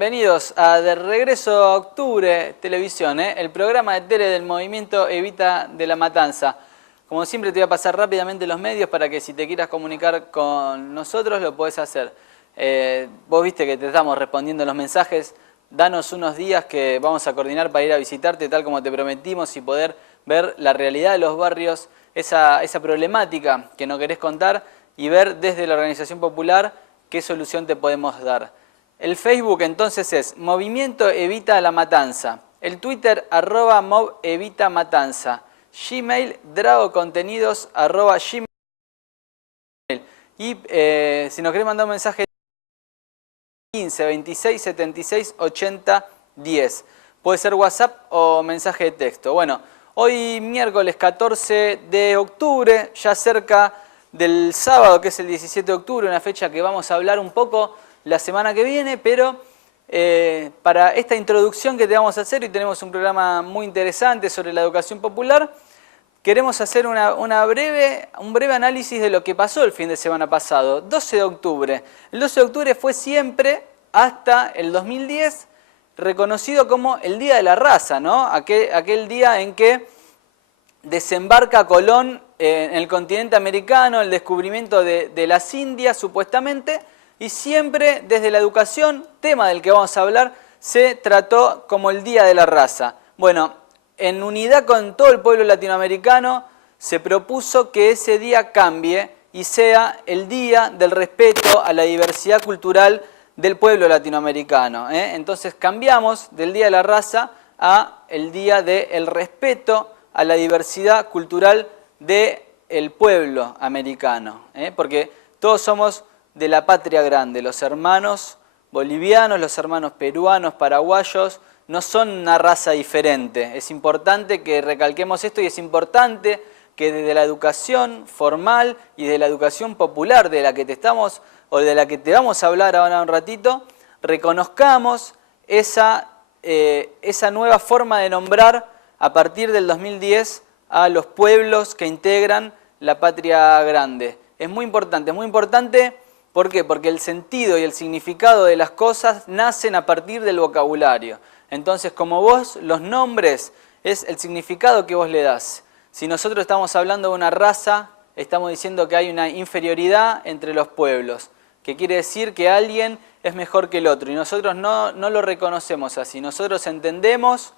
bienvenidos a De Regreso a Octubre Televisión, el programa de tele del movimiento Evita de la Matanza. Como siempre te voy a pasar rápidamente los medios para que si te quieras comunicar con nosotros lo podés hacer. Vos viste que te estamos respondiendo los mensajes, danos unos días que vamos a coordinar para ir a visitarte tal como te prometimos y poder ver la realidad de los barrios, esa problemática que no querés contar y ver desde la organización popular qué solución te podemos dar. El Facebook entonces es Movimiento Evita la Matanza. El Twitter @MovEvitaMatanza. Gmail dragocontenidos@gmail. Y si nos querés mandar un mensaje 15 26 76 80 10. Puede ser WhatsApp o mensaje de texto. Bueno, hoy miércoles 14 de octubre, ya cerca del sábado que es el 17 de octubre, una fecha que vamos a hablar un poco la semana que viene, pero para esta introducción que te vamos a hacer, y tenemos un programa muy interesante sobre la educación popular, queremos hacer un breve análisis de lo que pasó el fin de semana pasado, 12 de octubre. El 12 de octubre fue siempre, hasta el 2010, reconocido como el Día de la Raza, ¿no? Aquel día en que desembarca Colón en el continente americano, el descubrimiento de las Indias, supuestamente, y siempre desde la educación, tema del que vamos a hablar, se trató como el Día de la Raza. Bueno, en unidad con todo el pueblo latinoamericano, se propuso que ese día cambie y sea el Día del Respeto a la Diversidad Cultural del pueblo latinoamericano. Entonces cambiamos del Día de la Raza a el Día del Respeto a la diversidad cultural del pueblo americano. Porque todos somos de la patria grande, los hermanos bolivianos, los hermanos peruanos, paraguayos, no son una raza diferente. Es importante que recalquemos esto y es importante que desde la educación formal y de la educación popular de la que te vamos a hablar ahora un ratito, reconozcamos esa nueva forma de nombrar a partir del 2010 a los pueblos que integran la patria grande. Es muy importante, ¿por qué? Porque el sentido y el significado de las cosas nacen a partir del vocabulario. Entonces, como vos, los nombres es el significado que vos le das. Si nosotros estamos hablando de una raza, estamos diciendo que hay una inferioridad entre los pueblos, que quiere decir que alguien es mejor que el otro, y nosotros no lo reconocemos así. Nosotros entendemos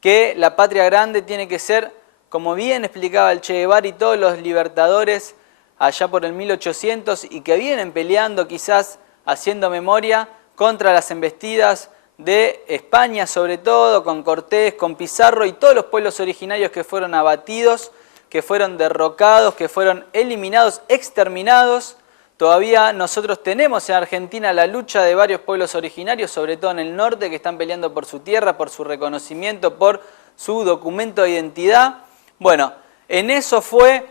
que la patria grande tiene que ser, como bien explicaba el Che Guevara y todos los libertadores allá por el 1800, y que vienen peleando quizás, haciendo memoria, contra las embestidas de España, sobre todo, con Cortés, con Pizarro y todos los pueblos originarios que fueron abatidos, que fueron derrocados, que fueron eliminados, exterminados. Todavía nosotros tenemos en Argentina la lucha de varios pueblos originarios, sobre todo en el norte, que están peleando por su tierra, por su reconocimiento, por su documento de identidad. Bueno, en eso fue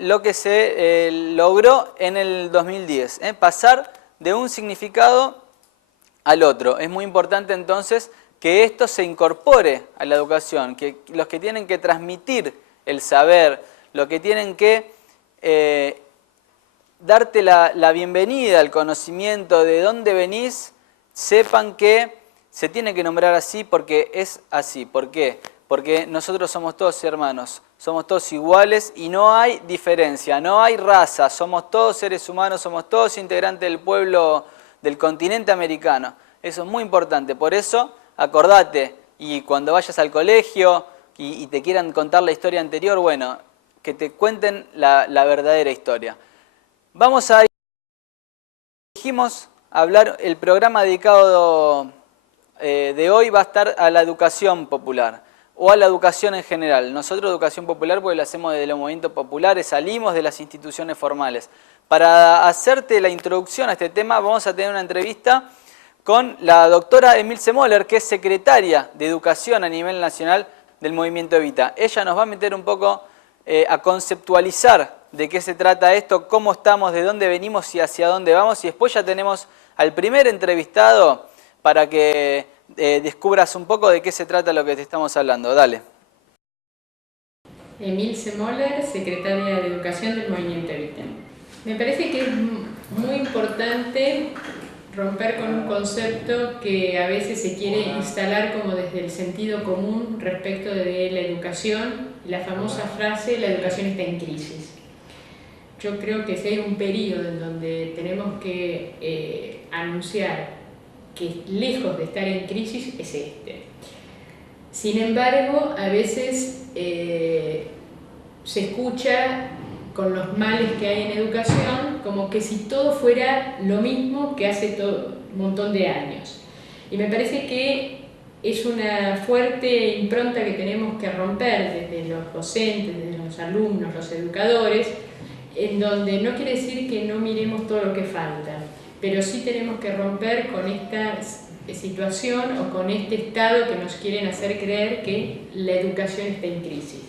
lo que se logró en el 2010, pasar de un significado al otro. Es muy importante entonces que esto se incorpore a la educación, que los que tienen que transmitir el saber, los que tienen que darte la bienvenida al conocimiento de dónde venís, sepan que se tiene que nombrar así porque es así. ¿Por qué? Porque nosotros somos todos hermanos, somos todos iguales y no hay diferencia, no hay raza, somos todos seres humanos, somos todos integrantes del pueblo del continente americano. Eso es muy importante, por eso acordate, y cuando vayas al colegio y te quieran contar la historia anterior, bueno, que te cuenten la verdadera historia. Vamos a hablar, el programa dedicado de hoy va a estar a la educación popular o a la educación en general. Nosotros educación popular porque lo hacemos desde los movimientos populares, salimos de las instituciones formales. Para hacerte la introducción a este tema vamos a tener una entrevista con la doctora Emilce Moller, que es secretaria de Educación a nivel nacional del Movimiento Evita. Ella nos va a meter un poco a conceptualizar de qué se trata esto, cómo estamos, de dónde venimos y hacia dónde vamos. Y después ya tenemos al primer entrevistado para que descubras un poco de qué se trata lo que te estamos hablando. Dale. Emilce Moller, secretaria de Educación del Movimiento Evita. Me parece que es muy importante romper con un concepto que a veces se quiere instalar como desde el sentido común respecto de la educación, la famosa frase, la educación está en crisis. Yo creo que si hay un periodo en donde tenemos que anunciar que lejos de estar en crisis es este. Sin embargo, a veces se escucha con los males que hay en educación, como que si todo fuera lo mismo que hace un montón de años. Y me parece que es una fuerte impronta que tenemos que romper desde los docentes, desde los alumnos, los educadores, en donde no quiere decir que no miremos todo lo que falta, pero sí tenemos que romper con esta situación o con este estado que nos quieren hacer creer que la educación está en crisis.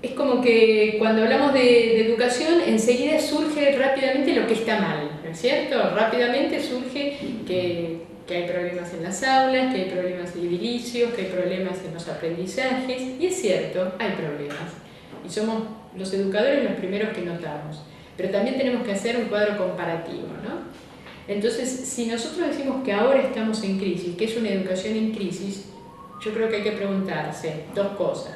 Es como que cuando hablamos de educación enseguida surge rápidamente lo que está mal, ¿no es cierto? Rápidamente surge que hay problemas en las aulas, que hay problemas edilicios, que hay problemas en los aprendizajes, y es cierto, hay problemas. Y somos los educadores los primeros que notamos. Pero también tenemos que hacer un cuadro comparativo, ¿no? Entonces, si nosotros decimos que ahora estamos en crisis, que es una educación en crisis, yo creo que hay que preguntarse dos cosas.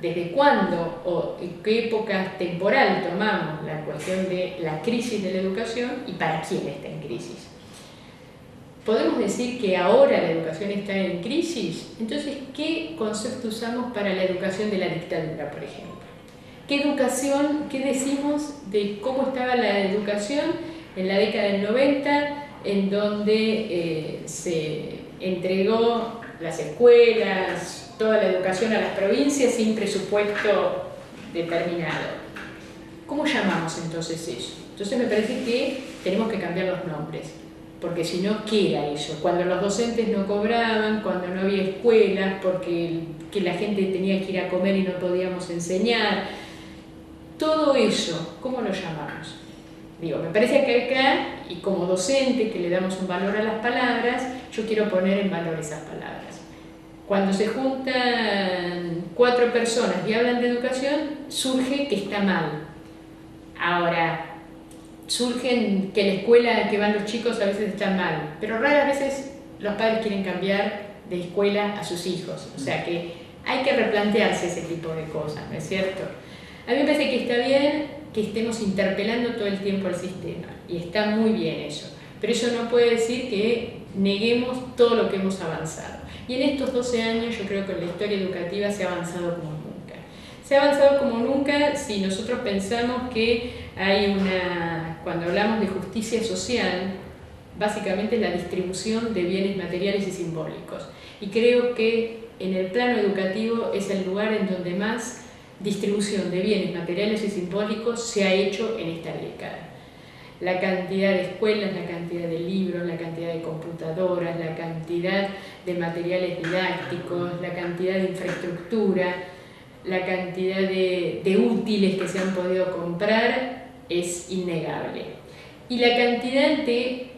¿Desde cuándo o en qué época temporal tomamos la cuestión de la crisis de la educación y para quién está en crisis? ¿Podemos decir que ahora la educación está en crisis? Entonces, ¿qué concepto usamos para la educación de la dictadura, por ejemplo? ¿Qué decimos de cómo estaba la educación en la década del 90, en donde se entregó las escuelas, toda la educación a las provincias sin presupuesto determinado? ¿Cómo llamamos entonces eso? Entonces me parece que tenemos que cambiar los nombres, porque si no, ¿qué era eso? Cuando los docentes no cobraban, cuando no había escuelas, porque que la gente tenía que ir a comer y no podíamos enseñar, todo eso, ¿cómo lo llamamos? Digo, me parece que acá, y como docente que le damos un valor a las palabras, yo quiero poner en valor esas palabras. Cuando se juntan 4 personas y hablan de educación, surge que está mal. Ahora, surge que la escuela que van los chicos a veces está mal, pero raras veces los padres quieren cambiar de escuela a sus hijos. O sea que hay que replantearse ese tipo de cosas, ¿no es cierto? A mí me parece que está bien que estemos interpelando todo el tiempo al sistema, y está muy bien eso, pero eso no puede decir que neguemos todo lo que hemos avanzado. Y en estos 12 años yo creo que en la historia educativa se ha avanzado como nunca. Se ha avanzado como nunca si nosotros pensamos que hay cuando hablamos de justicia social, básicamente es la distribución de bienes materiales y simbólicos. Y creo que en el plano educativo es el lugar en donde más distribución de bienes materiales y simbólicos se ha hecho en esta década. La cantidad de escuelas, la cantidad de libros, la cantidad de computadoras, la cantidad de materiales didácticos, la cantidad de infraestructura, la cantidad de útiles que se han podido comprar es innegable. Y la cantidad de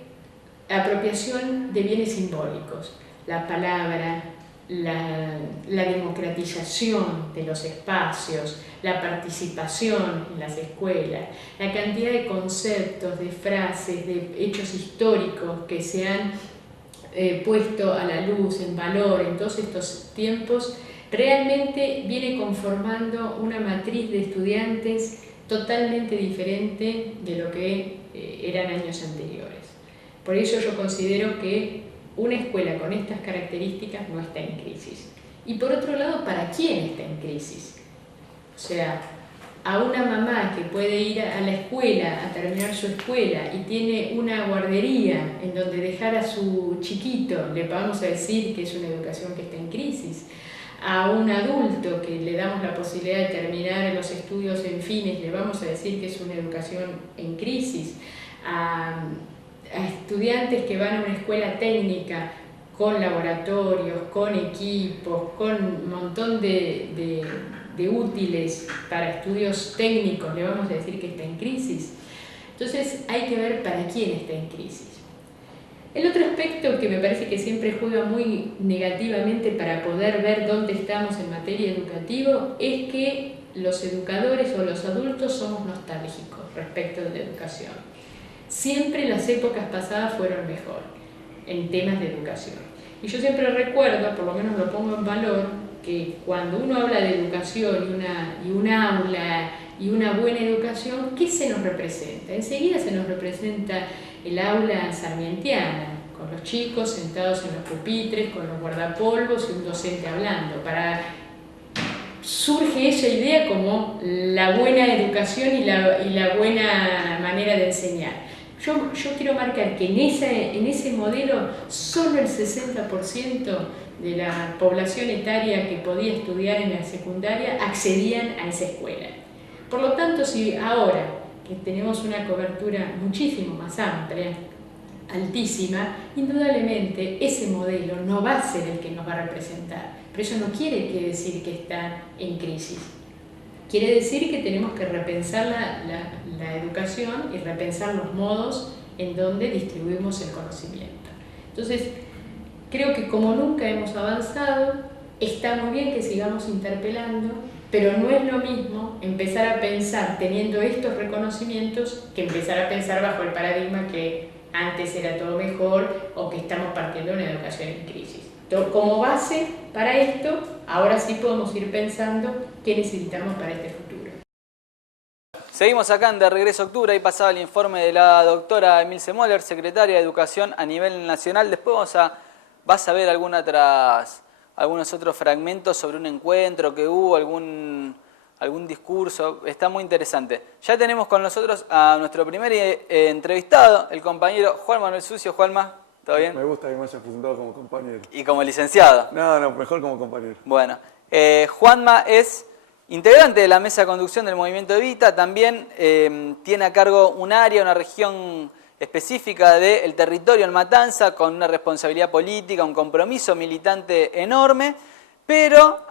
apropiación de bienes simbólicos, la palabra, la democratización de los espacios, la participación en las escuelas, la cantidad de conceptos, de frases, de hechos históricos que se han puesto a la luz, en valor en todos estos tiempos, realmente viene conformando una matriz de estudiantes totalmente diferente de lo que eran años anteriores. Por eso yo considero que una escuela con estas características no está en crisis. Y por otro lado, ¿para quién está en crisis? O sea, a una mamá que puede ir a la escuela, a terminar su escuela y tiene una guardería en donde dejar a su chiquito, le vamos a decir que es una educación que está en crisis. A un adulto que le damos la posibilidad de terminar los estudios en fines, le vamos a decir que es una educación en crisis. A estudiantes que van a una escuela técnica con laboratorios, con equipos, con un montón de útiles para estudios técnicos, le vamos a decir que está en crisis. Entonces hay que ver para quién está en crisis. El otro aspecto que me parece que siempre juega muy negativamente para poder ver dónde estamos en materia educativa es que los educadores o los adultos somos nostálgicos respecto de la educación. siempre las épocas pasadas fueron mejor en temas de educación. Y yo siempre recuerdo, por lo menos lo pongo en valor, que cuando uno habla de educación y un aula y una buena educación, ¿qué se nos representa? Enseguida se nos representa el aula sarmientiana, con los chicos sentados en los pupitres, con los guardapolvos y un docente hablando. Surge esa idea como la buena educación y la buena manera de enseñar. Yo quiero marcar que en ese modelo solo el 60% de la población etaria que podía estudiar en la secundaria accedían a esa escuela. Por lo tanto, si ahora que tenemos una cobertura muchísimo más amplia, altísima, indudablemente ese modelo no va a ser el que nos va a representar. Pero eso no quiere decir que está en crisis. Quiere decir que tenemos que repensar la educación y repensar los modos en donde distribuimos el conocimiento. Entonces, creo que como nunca hemos avanzado, está muy bien que sigamos interpelando, pero no es lo mismo empezar a pensar teniendo estos reconocimientos que empezar a pensar bajo el paradigma que antes era todo mejor o que estamos partiendo de una educación en crisis. Entonces, como base para esto, ahora sí podemos ir pensando qué necesitamos para este futuro. Seguimos acá en De Regreso a Octubre. Ahí pasaba el informe de la doctora Emilce Moller, secretaria de Educación a nivel nacional. Después vas a ver algunos otros fragmentos sobre un encuentro que hubo, algún discurso. Está muy interesante. Ya tenemos con nosotros a nuestro primer entrevistado, el compañero Juan Manuel Sucio. Juanma, ¿todo bien? Me gusta que me hayas presentado como compañero. Y como licenciado. No, mejor como compañero. Bueno, Juanma es integrante de la mesa de conducción del Movimiento Evita. También tiene a cargo un área, una región específica del territorio en Matanza, con una responsabilidad política, un compromiso militante enorme, pero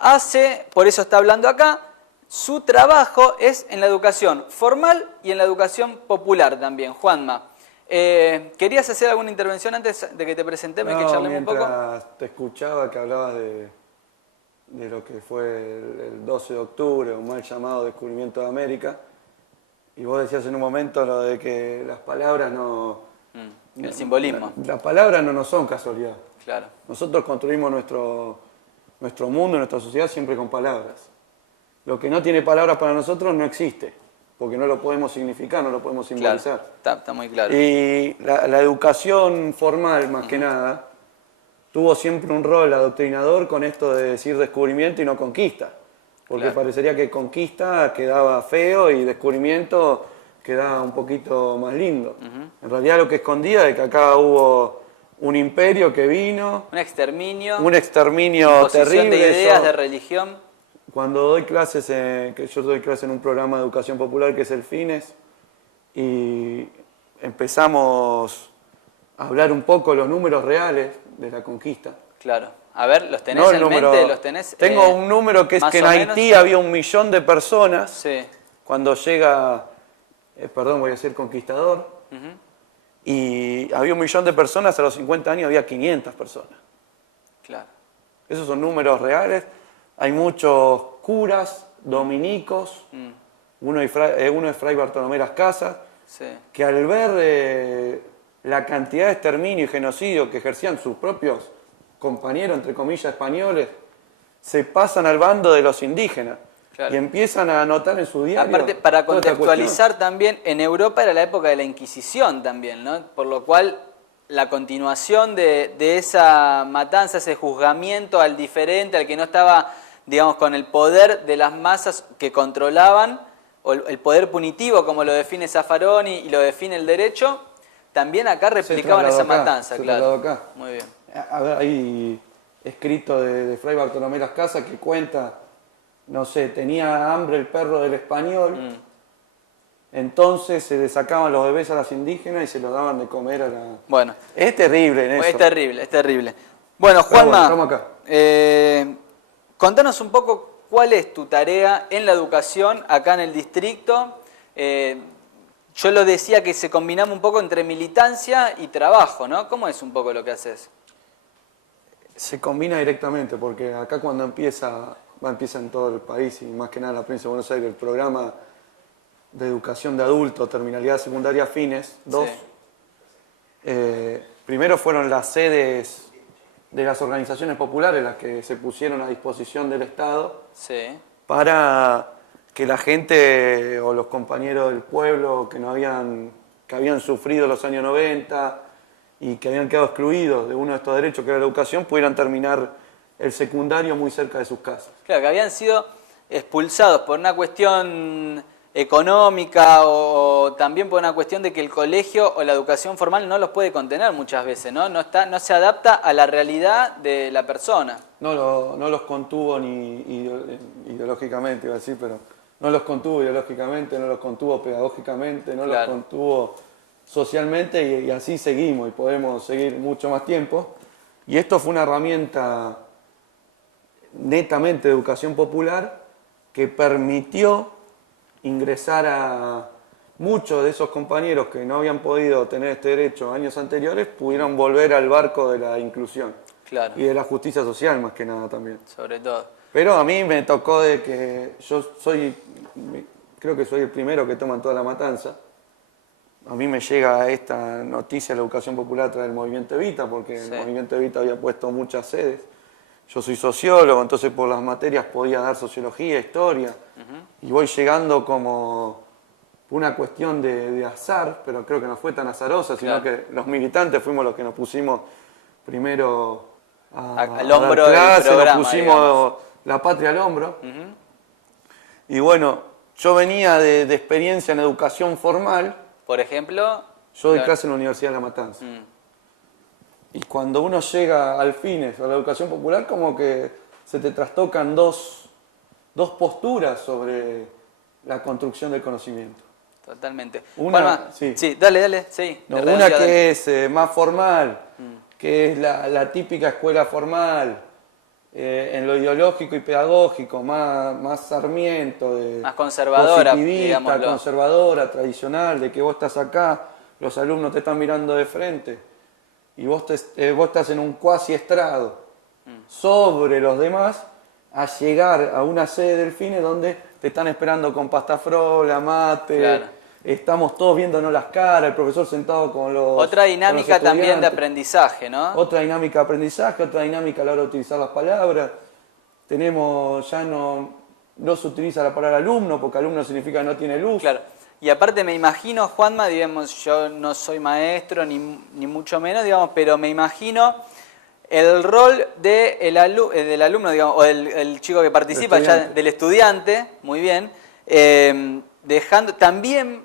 por eso está hablando acá, su trabajo es en la educación formal y en la educación popular también. Juanma, ¿querías hacer alguna intervención antes de que te presentemos y que charlemos un poco? Mientras te escuchaba que hablabas de lo que fue el 12 de octubre, un mal llamado descubrimiento de América, y vos decías en un momento lo de que las palabras el simbolismo. Las palabras no nos son casualidad. Claro. Nosotros construimos nuestro mundo, nuestra sociedad siempre con palabras. Lo que no tiene palabras para nosotros no existe, porque no lo podemos significar, no lo podemos simbolizar. Claro, está muy claro. Y la educación formal, más que nada, tuvo siempre un rol adoctrinador con esto de decir descubrimiento y no conquista. Porque parecería que conquista quedaba feo y descubrimiento quedaba un poquito más lindo. En realidad lo que escondía es que acá hubo un imperio que vino. Un exterminio terrible. De ideas, de religión. Cuando doy clases, que yo doy clases en un programa de educación popular que es el FINES, y empezamos a hablar un poco los números reales de la conquista. Claro. A ver, ¿los tenés en mente? ¿Los tenés, tengo un número que es que en Haití había 1 millón de personas. Sí. Cuando llega, voy a ser conquistador, y había 1 millón de personas, a los 50 años había 500 personas. Claro. Esos son números reales. Hay muchos curas, dominicos, uno es Fray Bartolomé Las Casas, que al ver la cantidad de exterminio y genocidio que ejercían sus propios compañeros, entre comillas, españoles, se pasan al bando de los indígenas. Claro. Y empiezan a anotar en su diario. Aparte, para contextualizar también, en Europa era la época de la Inquisición también, ¿no? Por lo cual la continuación de esa matanza, ese juzgamiento al diferente, al que no estaba, digamos, con el poder de las masas que controlaban, o el poder punitivo, como lo define Zaffaroni y lo define el derecho, también acá replicaban esa matanza, claro. Acá. Muy bien. Hay escrito de Fray Bartolomé Las Casas que cuenta, no sé, tenía hambre el perro del español, entonces se le sacaban los bebés a las indígenas y se los daban de comer a la... Bueno. Es terrible en eso. Es terrible. Bueno, Juanma, estamos acá. Contanos un poco cuál es tu tarea en la educación acá en el distrito. Yo lo decía que se combinaba un poco entre militancia y trabajo, ¿no? ¿Cómo es un poco lo que haces? Se combina directamente, porque acá cuando empieza en todo el país y más que nada en la provincia de Buenos Aires, el programa de educación de adultos, terminalidad secundaria FINES 2, primero fueron las sedes de las organizaciones populares las que se pusieron a disposición del Estado para que la gente o los compañeros del pueblo que habían sufrido los años 90 y que habían quedado excluidos de uno de estos derechos que era la educación, pudieran terminar el secundario muy cerca de sus casas. Claro, que habían sido expulsados por una cuestión económica o también por una cuestión de que el colegio o la educación formal no los puede contener muchas veces, ¿no? No se adapta a la realidad de la persona. No los contuvo ni ideológicamente, iba a decir, pero no los contuvo ideológicamente, no los contuvo pedagógicamente, no los contuvo socialmente y así seguimos y podemos seguir mucho más tiempo. Y esto fue una herramienta netamente de educación popular que permitió ingresar a muchos de esos compañeros que no habían podido tener este derecho años anteriores, pudieron volver al barco de la inclusión y de la justicia social más que nada también. Sobre todo. Pero a mí me tocó de que yo creo que soy el primero que toma en toda la matanza. A mí me llega esta noticia de la educación popular a través del Movimiento Evita, porque el Movimiento Evita había puesto muchas sedes. Yo soy sociólogo, entonces por las materias podía dar sociología, historia, y voy llegando como una cuestión de azar, pero creo que no fue tan azarosa, sino que los militantes fuimos los que nos pusimos primero al hombro dar clase, del programa, nos pusimos la patria al hombro. Y bueno, yo venía de experiencia en educación formal. Por ejemplo, yo doy clase en la Universidad de La Matanza. Y cuando uno llega al fines, a la educación popular, como que se te trastocan dos posturas sobre la construcción del conocimiento. Totalmente. Una, dale, sí. No, una que es más formal, que es la típica escuela formal, en lo ideológico y pedagógico, más Sarmiento, más conservadora, positivista, conservadora, tradicional, de que vos estás acá, los alumnos te están mirando de frente. Y vos estás en un cuasi estrado sobre los demás a llegar a una sede del FINE donde te están esperando con pasta frola, mate, estamos todos viéndonos las caras, el profesor sentado con los Otra dinámica también de aprendizaje, ¿no? Otra dinámica de aprendizaje, otra dinámica a la hora de utilizar las palabras. Ya no se utiliza la palabra alumno, porque alumno significa no tiene luz. Claro. Y aparte me imagino, Juanma, digamos, yo no soy maestro ni mucho menos, digamos, pero me imagino el rol del alumno, digamos, o el chico que participa, ya del estudiante, muy bien, dejando también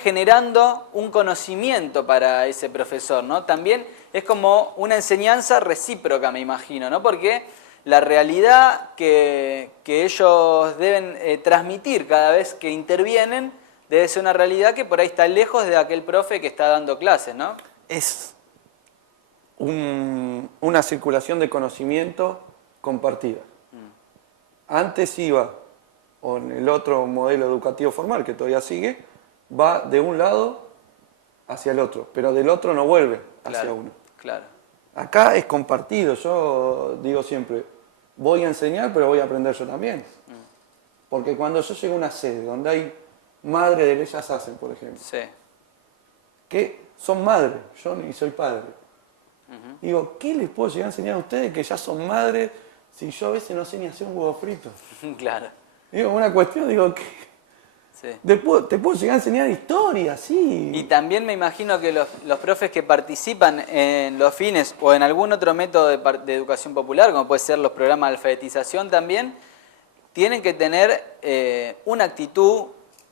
generando un conocimiento para ese profesor, ¿no? También es como una enseñanza recíproca, me imagino, ¿no? Porque la realidad que ellos deben transmitir cada vez que intervienen debe ser una realidad que por ahí está lejos de aquel profe que está dando clases, ¿no? Es una circulación de conocimiento compartida. Antes iba, o en el otro modelo educativo formal que todavía sigue, va de un lado hacia el otro, pero del otro no vuelve hacia uno. Claro. Acá es compartido, yo digo siempre, voy a enseñar, pero voy a aprender yo también. Porque cuando yo llego a una sede donde hay madres de Bellas Hacen, por ejemplo, que son madres, yo ni soy padre. Digo, ¿qué les puedo llegar a enseñar a ustedes que ya son madres si yo a veces no sé ni hacer un huevo frito? Claro. Digo, una cuestión, digo, que te puedo llegar a enseñar historia, sí. Y también me imagino que los profes que participan en los fines o en algún otro método de educación popular, como puede ser los programas de alfabetización también, tienen que tener una actitud,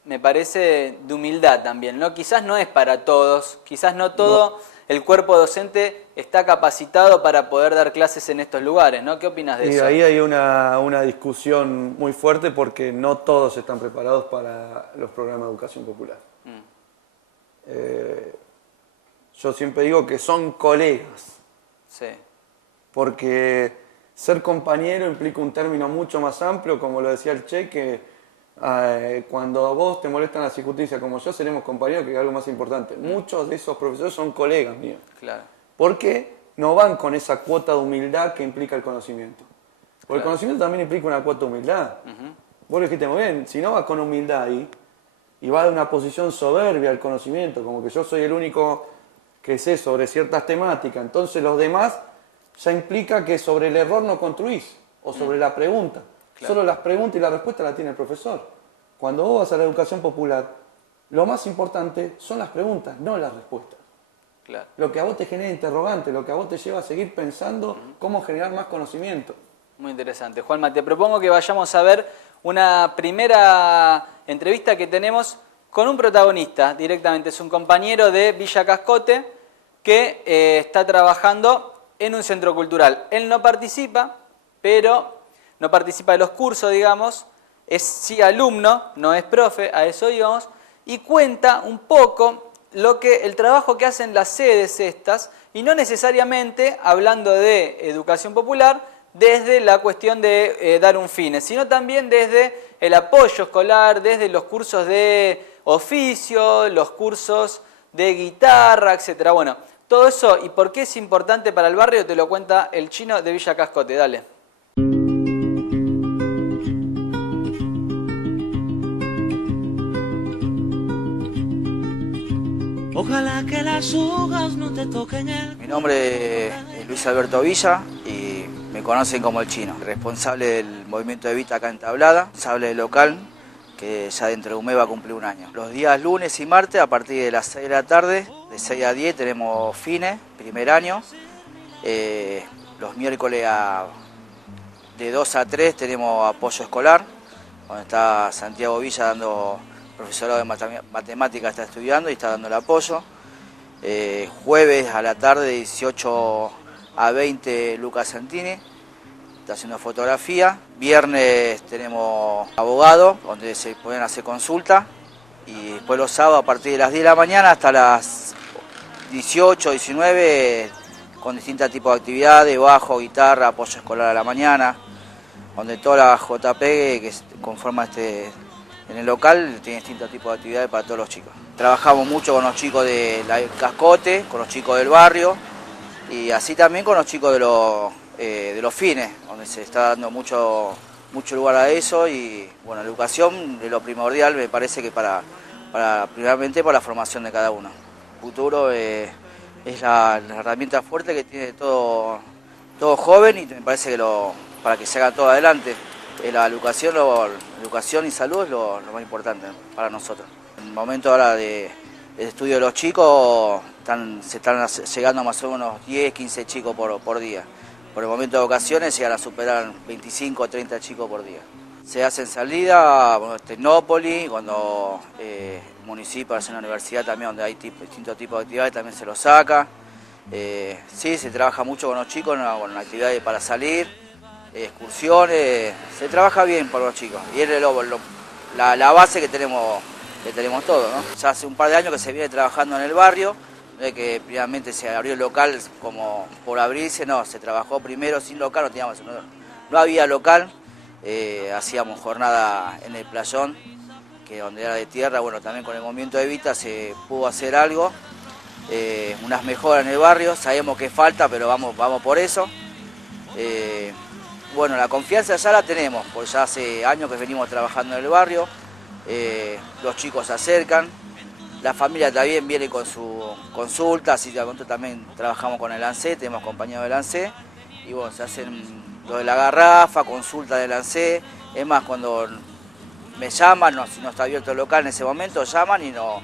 me parece, de humildad también, ¿no? Quizás no es para todos, quizás no todo el cuerpo docente está capacitado para poder dar clases en estos lugares, ¿no? ¿Qué opinas de eso? Y ahí hay una discusión muy fuerte porque no todos están preparados para los programas de educación popular. Yo siempre digo que son colegas. Sí. Porque ser compañero implica un término mucho más amplio, como lo decía el Che, que cuando a vos te molestan las injusticias como yo, seremos compañeros, que es algo más importante. Muchos de esos profesores son colegas míos. Claro. Porque no van con esa cuota de humildad que implica el conocimiento. Porque el conocimiento también implica una cuota de humildad. Vos lo dijiste muy bien, si no va con humildad ahí, y va de una posición soberbia al conocimiento, como que yo soy el único que sé sobre ciertas temáticas, entonces los demás ya implica que sobre el error no construís, o sobre la pregunta. Claro. Solo las preguntas y la respuesta la tiene el profesor. Cuando vos vas a la educación popular, lo más importante son las preguntas, no las respuestas. Claro. Lo que a vos te genera interrogante, lo que a vos te lleva a seguir pensando cómo generar más conocimiento. Muy interesante. Juanma, te propongo que vayamos a ver una primera entrevista que tenemos con un protagonista directamente. Es un compañero de Villa Cascote que está trabajando en un centro cultural. Él no participa, pero no participa de los cursos, digamos. Es sí alumno, no es profe, a eso íbamos. Y cuenta un poco el trabajo que hacen las sedes estas, y no necesariamente hablando de educación popular desde la cuestión de dar un fine, sino también desde el apoyo escolar, desde los cursos de oficio, los cursos de guitarra, etcétera. Bueno, todo eso y por qué es importante para el barrio te lo cuenta el Chino de Villa Cascote. Dale. Ojalá que las hojas no te toquen el... Mi nombre es Luis Alberto Villa y me conocen como el Chino, responsable del movimiento Evita acá en Tablada, responsable del local que ya dentro de un mes va a cumplir un año. Los días lunes y martes a partir de las 6 de la tarde, de 6 a 10 tenemos fines, primer año. Los miércoles de 2 a 3 tenemos apoyo escolar, donde está Santiago Villa dando... profesorado de matemáticas está estudiando y está dando el apoyo. Jueves a la tarde, 18 a 20, Lucas Santini, está haciendo fotografía. Viernes tenemos abogado, donde se pueden hacer consulta. Y después los sábados a partir de las 10 de la mañana hasta las 18, 19, con distintos tipos de actividades, bajo, guitarra, apoyo escolar a la mañana, donde toda la JP que conforma en el local tiene distintos tipos de actividades para todos los chicos. Trabajamos mucho con los chicos de la Cascote, con los chicos del barrio y así también con los chicos de los fines, donde se está dando mucho lugar a eso y bueno, la educación es lo primordial, me parece que primeramente para la formación de cada uno. El futuro es la herramienta fuerte que tiene todo joven y me parece que para que se haga todo adelante. La educación y salud es lo más importante para nosotros. En el momento ahora del estudio de los chicos se están llegando a más o menos 10, 15 chicos por día. Por el momento de ocasiones llegan a superar 25 o 30 chicos por día. Se hacen salidas, Tecnópolis, cuando el municipio hace una universidad también donde hay distintos tipos de actividades también se los saca. Sí, se trabaja mucho con los chicos, con actividades para salir. Excursiones, se trabaja bien por los chicos y es la base que tenemos todos, ¿no? Ya hace un par de años que se viene trabajando en el barrio, de que primeramente se abrió el local como por abrirse, no, se trabajó primero sin local, no había local, hacíamos jornada en el playón, que donde era de tierra, bueno, también con el movimiento de Evita se pudo hacer algo, unas mejoras en el barrio, sabemos que falta, pero vamos por eso. Bueno, la confianza ya la tenemos, porque ya hace años que venimos trabajando en el barrio, los chicos se acercan, la familia también viene con su consulta, así que también trabajamos con el ANSE, tenemos compañeros del ANSE, y bueno, se hacen lo de la garrafa, consulta del ANSE, es más, cuando me llaman, si no está abierto el local en ese momento, llaman y nos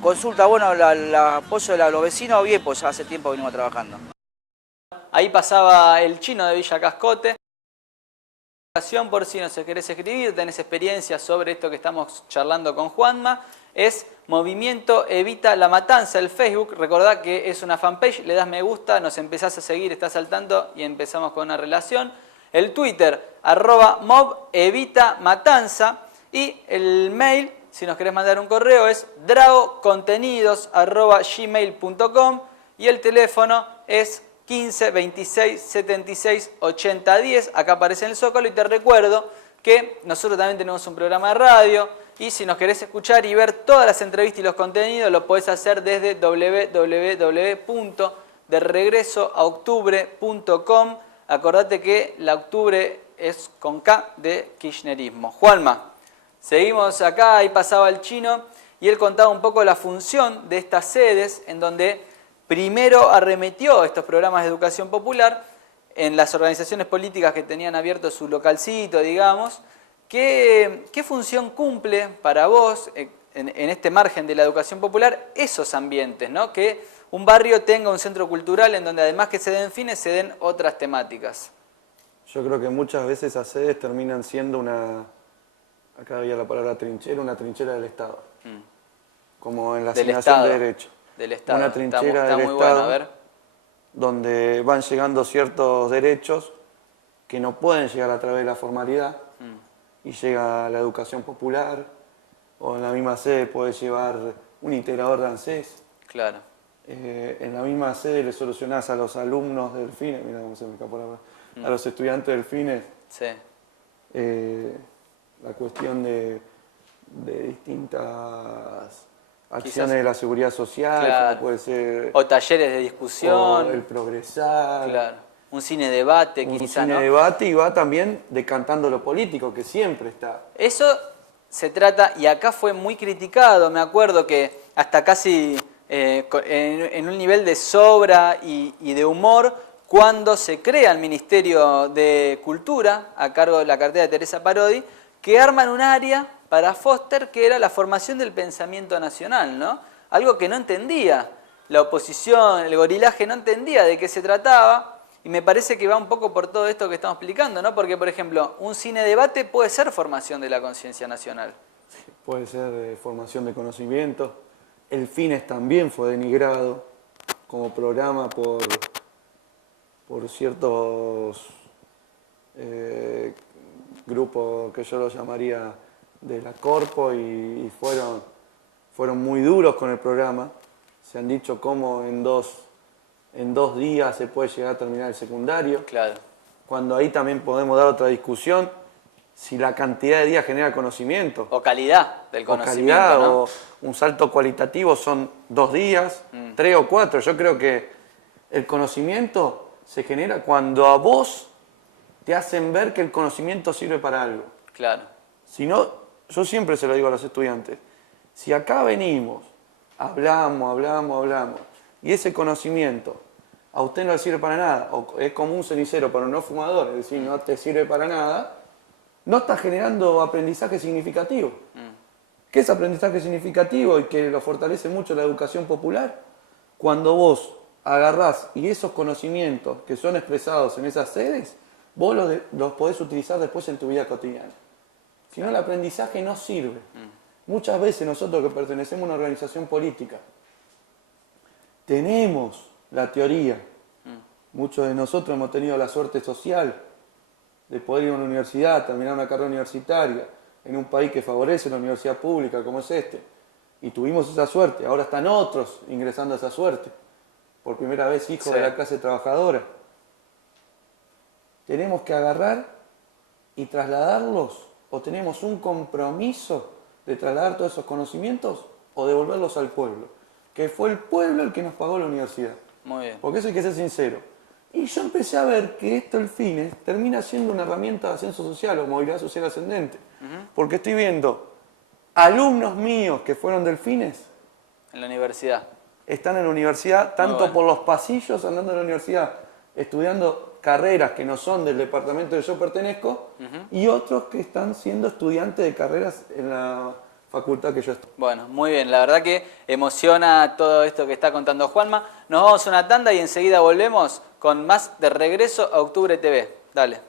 consulta, bueno, el apoyo de los vecinos, bien, pues ya hace tiempo venimos trabajando. Ahí pasaba el Chino de Villa Cascote. Por si nos querés escribir, tenés experiencia sobre esto que estamos charlando con Juanma, es Movimiento Evita la Matanza, el Facebook. Recordá que es una fanpage, le das me gusta, nos empezás a seguir, estás saltando y empezamos con una relación. El Twitter, @MovEvitaMatanza, y el mail, si nos querés mandar un correo, es dragocontenidos@gmail.com, y el teléfono es 15 26 76 80 10. Acá aparece en el Zócalo y te recuerdo que nosotros también tenemos un programa de radio y si nos querés escuchar y ver todas las entrevistas y los contenidos lo podés hacer desde www.deregresoaoctubre.com. Acordate que la octubre es con K de kirchnerismo. Juanma, seguimos acá, ahí pasaba el Chino y él contaba un poco la función de estas sedes en donde primero arremetió estos programas de educación popular en las organizaciones políticas que tenían abierto su localcito, digamos. ¿Qué función cumple para vos, en este margen de la educación popular, esos ambientes, ¿no? Que un barrio tenga un centro cultural en donde además que se den fines, se den otras temáticas? Yo creo que muchas veces esas sedes terminan siendo acá había la palabra trinchera, una trinchera del Estado. Como en la asignación de derecho. Del Estado. Una trinchera está del muy Estado, bueno, a ver. donde van llegando ciertos derechos que no pueden llegar a través de la formalidad, y llega la educación popular, o en la misma sede podés llevar un integrador de ANSES. Claro. En la misma sede le solucionás a los alumnos del FINES, mira cómo se me escapó la palabra, a los estudiantes del FINES, Sí. la cuestión de distintas acciones Quizás, de la seguridad social, claro, como puede ser, o talleres de discusión. o el progresar. Claro. Un cine debate, Un quizá, cine ¿no? debate, y va también decantando lo político, que siempre está. Eso se trata, y acá fue muy criticado, me acuerdo que hasta casi en un nivel de sobra y de humor, cuando se crea el Ministerio de Cultura, a cargo de la cartera de Teresa Parodi, que arman un área para Foster, que era la formación del pensamiento nacional, ¿no? Algo que no entendía la oposición, el gorilaje no entendía de qué se trataba. Y me parece que va un poco por todo esto que estamos explicando, ¿no? Porque, por ejemplo, un cine debate puede ser formación de la conciencia nacional. Puede ser formación de conocimiento. El FINES también fue denigrado como programa por ciertos grupos que yo los llamaría de la Corpo, y fueron muy duros con el programa. Se han dicho cómo en dos días se puede llegar a terminar el secundario. Claro. Cuando ahí también podemos dar otra discusión, si la cantidad de días genera conocimiento. O calidad del conocimiento, o calidad, ¿no? o un salto cualitativo son 2 días, 3 o 4. Yo creo que el conocimiento se genera cuando a vos te hacen ver que el conocimiento sirve para algo. Claro. Si no, yo siempre se lo digo a los estudiantes, si acá venimos, hablamos, y ese conocimiento a usted no le sirve para nada, o es como un cenicero para un no fumador, es decir, no te sirve para nada, no está generando aprendizaje significativo. ¿Qué es aprendizaje significativo y que lo fortalece mucho la educación popular? Cuando vos agarrás y esos conocimientos que son expresados en esas sedes, vos los podés utilizar después en tu vida cotidiana. Si no, el aprendizaje no sirve. Muchas veces nosotros que pertenecemos a una organización política, tenemos la teoría. Muchos de nosotros hemos tenido la suerte social de poder ir a una universidad, terminar una carrera universitaria, en un país que favorece la universidad pública como es este. Y tuvimos esa suerte. Ahora están otros ingresando a esa suerte. Por primera vez hijos de la clase trabajadora. Tenemos que agarrar y trasladarlos, o tenemos un compromiso de trasladar todos esos conocimientos o devolverlos al pueblo, que fue el pueblo el que nos pagó la universidad. Muy bien. Porque eso hay que ser sincero. Y yo empecé a ver que esto, el FINES, termina siendo una herramienta de ascenso social o movilidad social ascendente. Porque estoy viendo alumnos míos que fueron del FINES. En la universidad. Están en la universidad, tanto por los pasillos andando en la universidad, estudiando carreras que no son del departamento del yo pertenezco, y otros que están siendo estudiantes de carreras en la facultad que yo estoy. Bueno, muy bien. La verdad que emociona todo esto que está contando Juanma. Nos vamos a una tanda y enseguida volvemos con más de Regreso a Octubre TV. Dale.